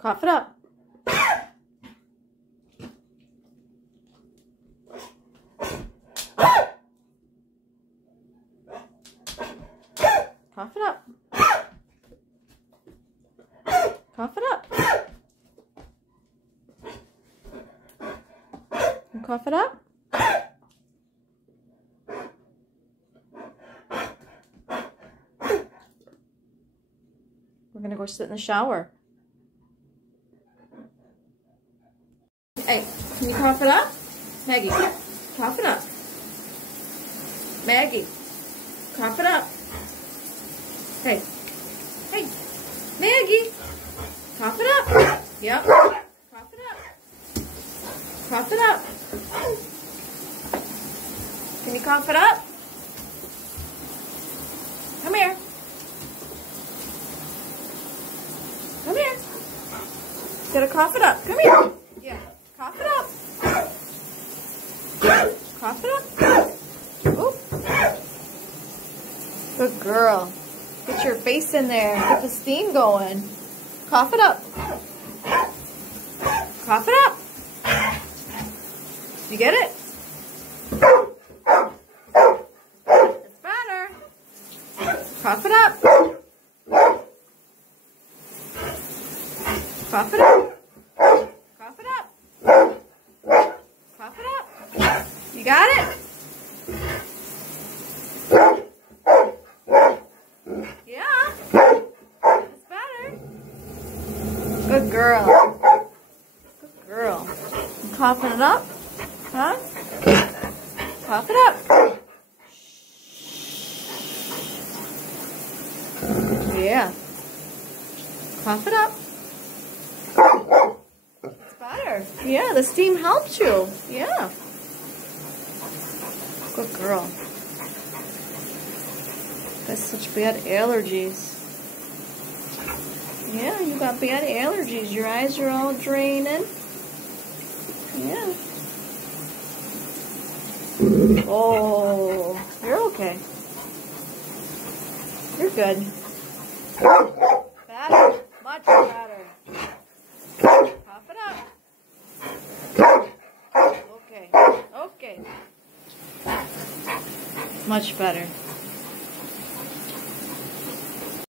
Cough it up. Cough it up. Cough it up. And cough it up. We're going to go sit in the shower. Hey, can you cough it up? Maggie, cough it up. Maggie, cough it up. Hey, hey, Maggie, cough it up. Yep, cough it up. Cough it up. Can you cough it up? Come here. Come here. You gotta cough it up. Come here. Yeah, cough it up. Cough it up. Oop. Good girl. Get your face in there. Get the steam going. Cough it up. Cough it up. You get it? It's better. Cough it up. Cough it up. Cough it up. Cough it up. You got it? Yeah. It's better. Good girl. Good girl. You coughing it up? Huh? Cough it up. Yeah. Cough it up. It's better. Yeah, the steam helped you. Yeah. Good girl. That's such bad allergies. Yeah, you got bad allergies. Your eyes are all draining. Yeah. Oh, you're okay. You're good. Better. Much better. Cough it up. Okay. Okay. Much better.